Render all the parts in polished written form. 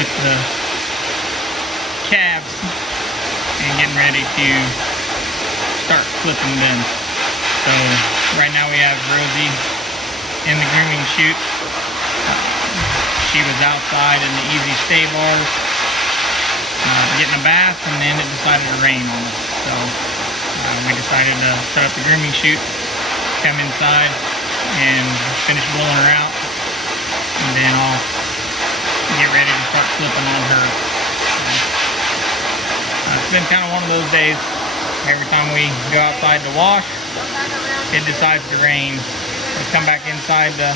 with the calves and getting ready to start flipping them. So right now we have Rosie in the grooming chute. She was outside in the easy stay bars, getting a bath, and then it decided to rain on us. So we decided to set up the grooming chute, come inside, and finish blowing her out. And then I'll get ready to start flipping on her. It's been kind of one of those days. Every time we go outside to wash, it decides to rain. We come back inside to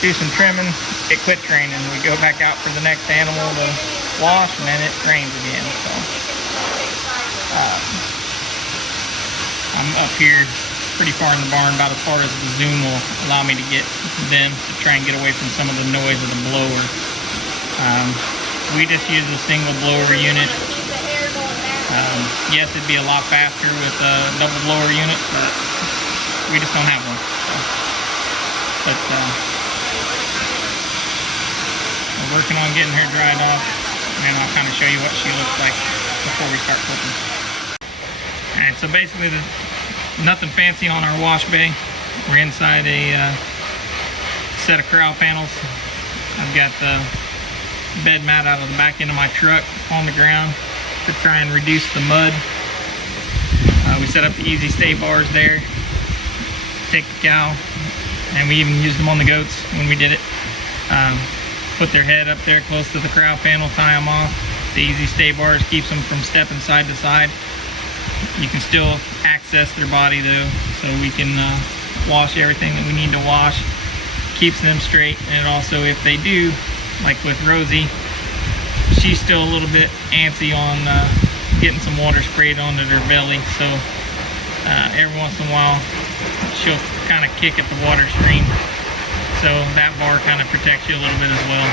do some trimming, it quits raining. We go back out for the next animal to wash, and then it rains again. So I'm up here pretty far in the barn, about as far as the zoom will allow me to get them, to try and get away from some of the noise of the blower. We just use a single blower unit. Yes, it'd be a lot faster with a double blower unit, but we just don't have one. So, but we're working on getting her dried off, and I'll kind of show you what she looks like before we start flipping. Alright, so basically nothing fancy on our wash bay. We're inside a set of corral panels. I've got the bed mat out of the back end of my truck on the ground to try and reduce the mud. We set up the easy stay bars there. Take the cow, and we even used them on the goats when we did it. Put their head up there close to the corral panel, tie them off. The easy stay bars keeps them from stepping side to side. You can still access their body though, so we can wash everything that we need to wash. Keeps them straight, and also if they do, like with Rosie, she's still a little bit antsy on getting some water sprayed onto her belly, so every once in a while she'll kind of kick at the water stream, so that bar kind of protects you a little bit as well.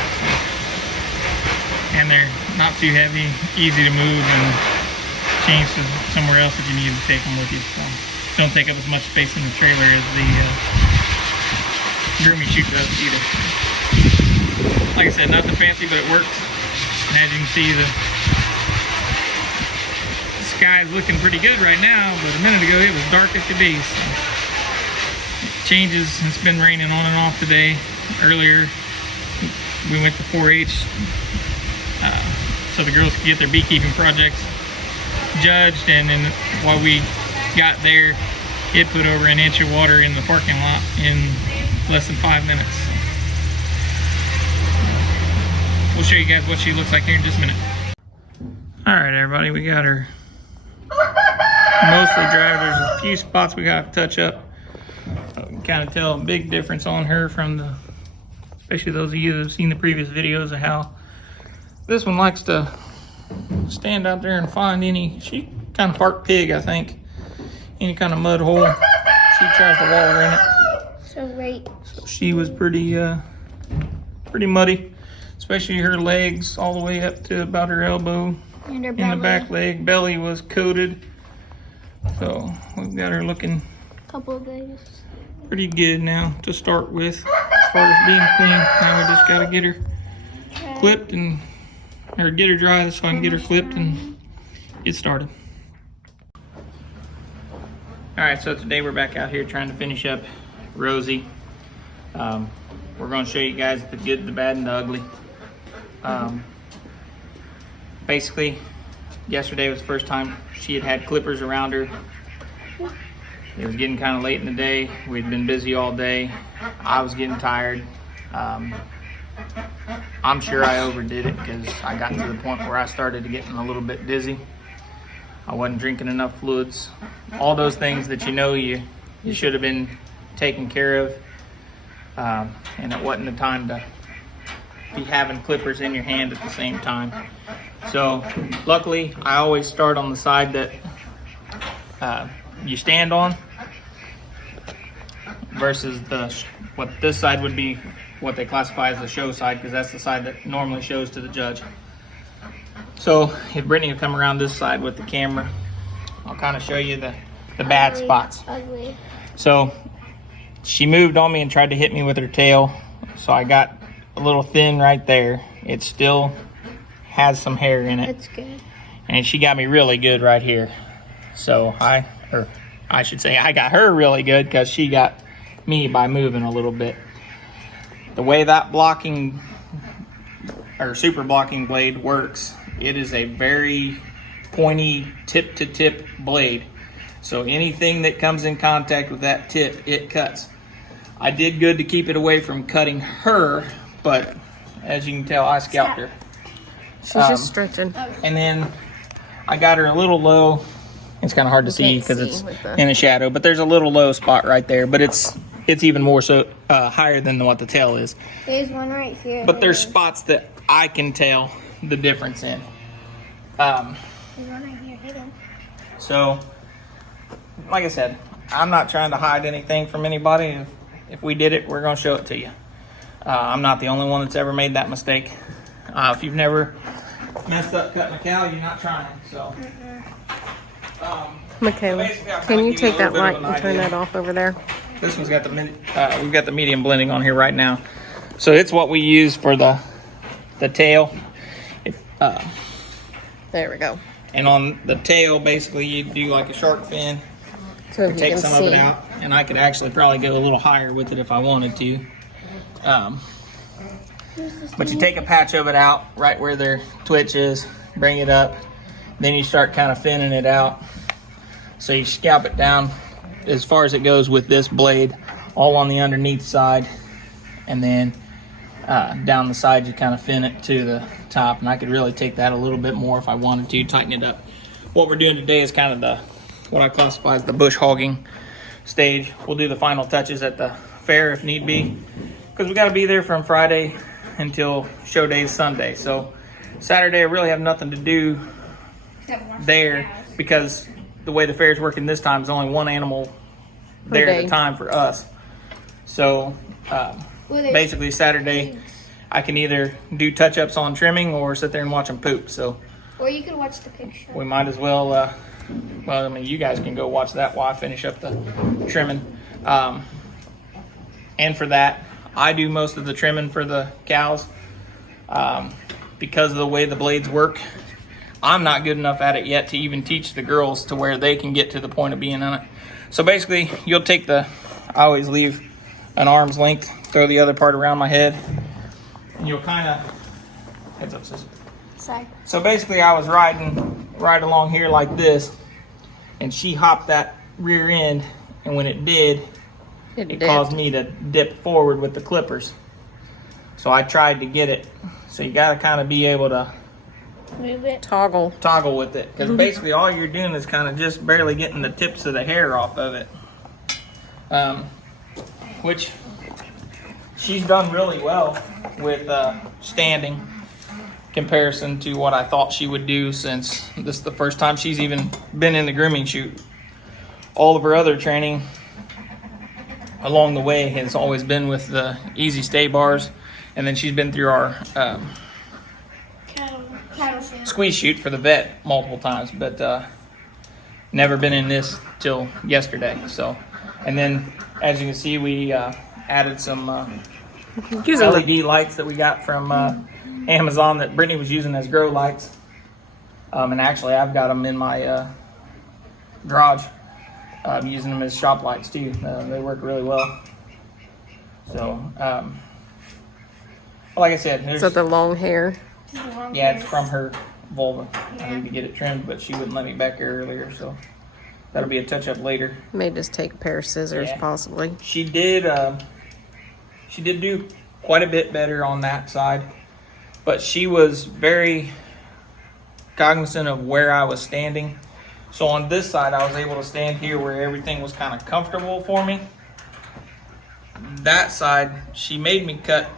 And they're not too heavy, easy to move and change to somewhere else if you need to take them with you. So don't take up as much space in the trailer as the grooming chute does either. Like I said, nothing fancy, but it works. And as you can see, the sky is looking pretty good right now, but a minute ago it was dark as could be. So it changes. It's been raining on and off today. Earlier we went to 4-H so the girls could get their beekeeping projects judged, and then while we got there, it put over an inch of water in the parking lot in less than 5 minutes. We'll show you guys what she looks like here in just a minute. Alright everybody, we got her mostly dry. There's a few spots we got to touch up. You can kind of tell a big difference on her from the, especially those of you that have seen the previous videos, of how this one likes to stand out there and find any, she kind of part pig, I think, any kind of mud hole, she tries to waller in it. So she was pretty muddy, especially her legs all the way up to about her elbow, and her belly. In the back leg. Belly was coated, so we've got her looking couple of days pretty good now to start with as far as being clean. Now we just got to get her clipped and or get her dry so I can get her clipped and get started. Alright, so today we're back out here trying to finish up Rosie. We're going to show you guys the good, the bad, and the ugly. Basically, yesterday was the first time she had clippers around her. It was getting kind of late in the day. We'd been busy all day. I was getting tired. I'm sure I overdid it because I got to the point where I started getting a little bit dizzy. I wasn't drinking enough fluids. All those things that you know you should have been taken care of. And it wasn't the time to be having clippers in your hand at the same time. So luckily, I always start on the side that you stand on versus what this side would be, what they classify as the show side, because that's the side that normally shows to the judge. So if Brittany will come around this side with the camera, I'll kind of show you the bad spots. Ugly. So she moved on me and tried to hit me with her tail, so I got a little thin right there. It's still has some hair in it. That's good. And she got me really good right here. So I should say I got her really good because she got me by moving a little bit. The way that blocking or super blocking blade works, it is a very pointy tip to tip blade. So anything that comes in contact with that tip, it cuts. I did good to keep it away from cutting her, but as you can tell, I scalped her. She's just stretching. And then I got her a little low. It's kind of hard to see because it's in a shadow, but there's a little low spot right there, but it's even more so higher than what the tail is. There's one right here. But there's spots that I can tell the difference in. There's one right here hidden. So, like I said, I'm not trying to hide anything from anybody. If we did it, we're going to show it to you. I'm not the only one that's ever made that mistake. If you've never messed up cutting a cow, you're not trying. So, Michaela, can you take that light and turn that off over there? This one's got we've got the medium blending on here right now. So it's what we use for the tail. There we go. And on the tail, basically, you do like a shark fin. So if you Take can some see. of it out, and I could actually probably go a little higher with it if I wanted to. But you take a patch of it out right where their twitch is, bring it up, then you start kind of thinning it out. So you scalp it down as far as it goes with this blade, all on the underneath side, and then down the side you kind of fin it to the top. And I could really take that a little bit more if I wanted to, tighten it up. What we're doing today is kind of what I classify as the bush hogging stage. We'll do the final touches at the fair if need be, because we got to be there from Friday until show day is Sunday. So Saturday I really have nothing to do there because the way the fair is working this time is only one animal there at a time for us. So basically Saturday I can either do touch-ups on trimming or sit there and watch them poop. So, or you can watch the picture. We might as well, well, I mean, you guys can go watch that while I finish up the trimming. And for that, I do most of the trimming for the cows. Because of the way the blades work, I'm not good enough at it yet to even teach the girls to where they can get to the point of being on it. So basically, you'll take I always leave an arm's length, throw the other part around my head, and you'll kind of, heads up, sis. Sorry. So basically, I was riding right along here like this, and she hopped that rear end, and when it did, it caused me to dip forward with the clippers. So I tried to get it. So you got to kind of be able to move it, toggle with it, because basically all you're doing is kind of just barely getting the tips of the hair off of it. Which she's done really well with standing comparison to what I thought she would do, since this is the first time she's even been in the grooming chute. All of her other training along the way has always been with the easy stay bars, and then she's been through our squeeze chute for the vet multiple times, but never been in this till yesterday. So, and then as you can see, we added some LED lights that we got from Amazon that Brittany was using as grow lights. And actually I've got them in my garage. I'm using them as shop lights too. They work really well. So, like I said, So the long hair. Yeah, it's from her vulva. I need to get it trimmed, but she wouldn't let me back here earlier, so that'll be a touch-up later. May just take a pair of scissors, possibly. She did do quite a bit better on that side, but she was very cognizant of where I was standing. So on this side, I was able to stand here where everything was kind of comfortable for me. That side, she made me cut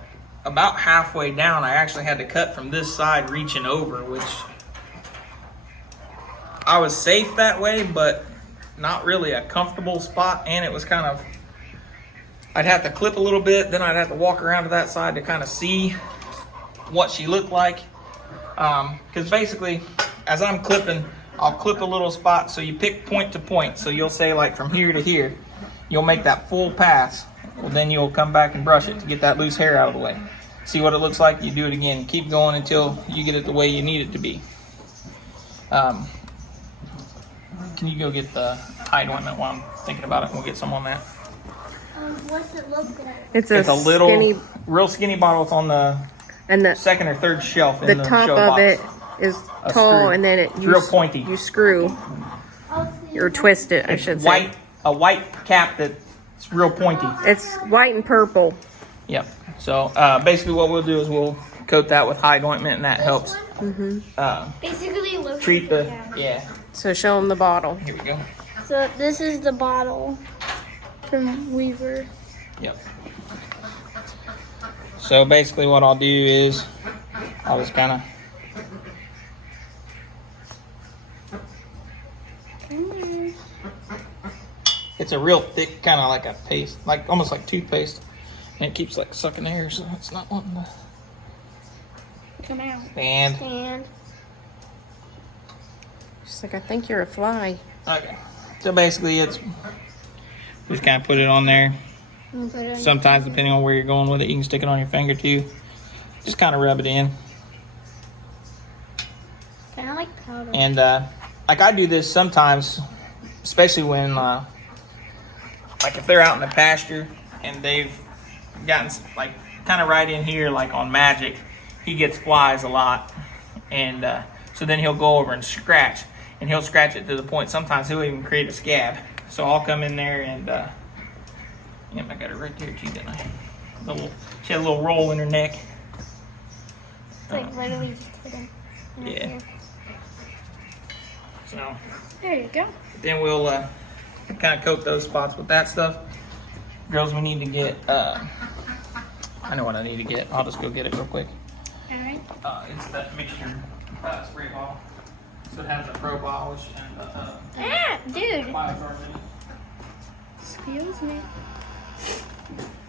about halfway down. I actually had to cut from this side reaching over, which I was safe that way, but not really a comfortable spot. And it was kind of, I'd have to clip a little bit, then I'd have to walk around to that side to kind of see what she looked like. Because basically, as I'm clipping, I'll clip a little spot, so you pick point to point. So you'll say like from here to here, you'll make that full pass. Well, then you'll come back and brush it to get that loose hair out of the way. see what it looks like, you do it again. Keep going until you get it the way you need it to be. Can you go get the hide ointment while I'm thinking about it, and we'll get some on that. What's it look like? It's It's a little, skinny, real skinny bottle. It's on the and the second or third shelf in the the top show of box. it is tall, screw. and then It's real pointy. You screw or twist it, I should say. A white cap that's real pointy. It's white and purple. Yep. So basically what we'll do is we'll coat that with hide ointment, and that helps Basically, look. treat the, yeah. So show them the bottle. Here we go. So this is the bottle from Weaver. Yep. So basically what I'll do is I'll just kind of it's a real thick, kind of like a paste, like almost like toothpaste, and it keeps like sucking air, so it's not wanting to Come out. stand. And She's like, I think you're a fly. Okay. So basically it's just kind of put it on there. put it on. Sometimes depending on where you're going with it, you can stick it on your finger too. Just kind of rub it in. Kind of like powder. And like I do this sometimes, especially when like if they're out in the pasture and they've gotten like kind of right in here, like on Magic, he gets flies a lot, and so then he'll go over and scratch, and he'll scratch it to the point sometimes he'll even create a scab. So I'll come in there and yep, I got it right there too, didn't I? She had a little roll in her neck. It's like literally just put it in Yeah. here. So There you go. then we'll kind of coat those spots with that stuff. Girls, we need to get, I know what I need to get. I'll just go get it real quick. Alright. It's that mixture spray bottle. So it has the pro polish and the Dude. biocarbon in it. Excuse me.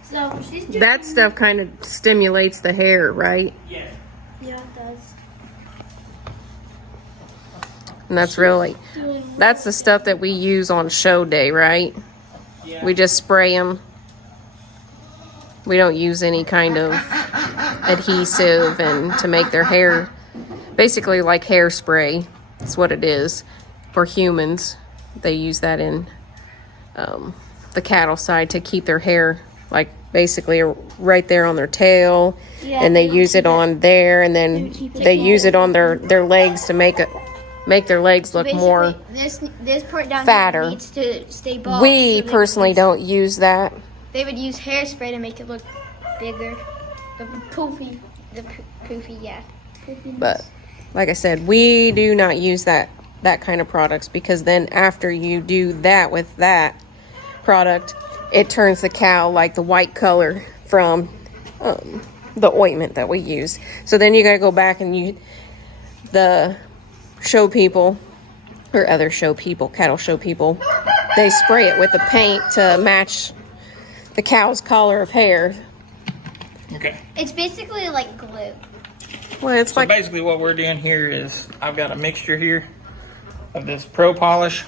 So she's doing. That stuff kind of stimulates the hair, right? Yeah. Yeah, it does. And that's the stuff that we use on show day, right? Yeah. We just spray them. We don't use any kind of adhesive and to make their hair, basically like hairspray. That's what it is for humans. They use that in the cattle side to keep their hair like basically right there on their tail, Yeah, and they they use it on there, and then they use it on their legs to make their legs look more. This part down fatter. here needs to stay bald. We so they personally would use, don't use that. They would use hairspray to make it look bigger. The poofy, yeah. Poofy. But like I said, we do not use that kind of products, because then after you do that with that product, it turns the cow like the white color from the ointment that we use. So then you gotta go back and the show people or other show people, cattle show people, they spray it with the paint to match the cow's color of hair. Okay. It's basically like glue. Well, it's So like basically what we're doing here is I've got a mixture here of this Pro Polish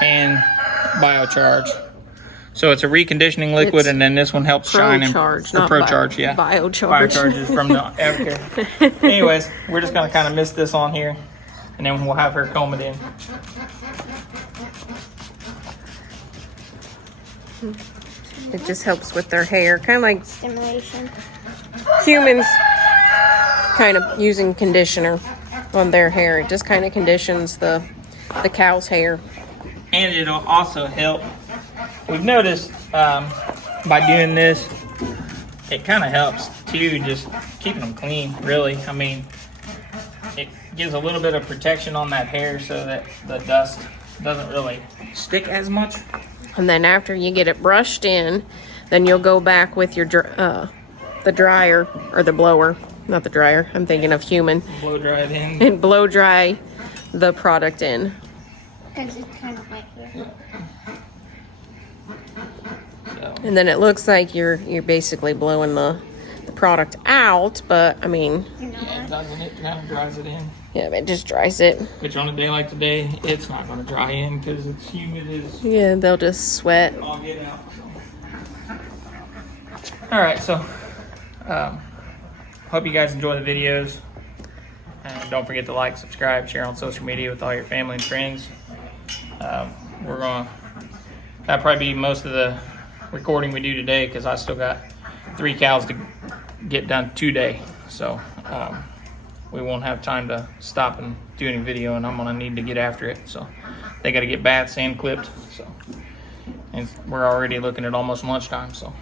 and Biocharge. So it's a reconditioning liquid, It's and then this one helps shine and Pro-Charge, or not Pro-Charge, yeah. Biocharge. Biocharge is from the okay. Anyways, we're just gonna kind of mist this on here, and then we'll have her comb it in. it just helps with their hair, kind of like Stimulation. humans kind of using conditioner on their hair. It just kind of conditions the cow's hair. And it'll also help. We've noticed by doing this, it kind of helps too, just keeping them clean, really. I mean, it gives a little bit of protection on that hair so that the dust doesn't really stick as much. And then after you get it brushed in, then you'll go back with your the dryer or the blower, not the dryer. I'm thinking of human, Blow dry it in. and blow dry the product in. Because it's kind of like here. So, And then it looks like you're basically blowing the product out, but I mean, yeah, it doesn't. It kind of dries it in. yeah, it just dries it. Which on a day like today, it's not going to dry in because it's humid as Yeah, they'll just sweat. all get out. So. All right, so Hope you guys enjoy the videos. And don't forget to like, subscribe, share on social media with all your family and friends. That'll probably be most of the recording we do today, because I still got 3 cows to get done today. So we won't have time to stop and do any video, and I'm gonna need to get after it. So they got to get bats and clipped. So, and we're already looking at almost lunchtime. So,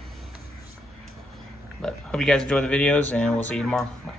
but hope you guys enjoy the videos, and we'll see you tomorrow. Bye.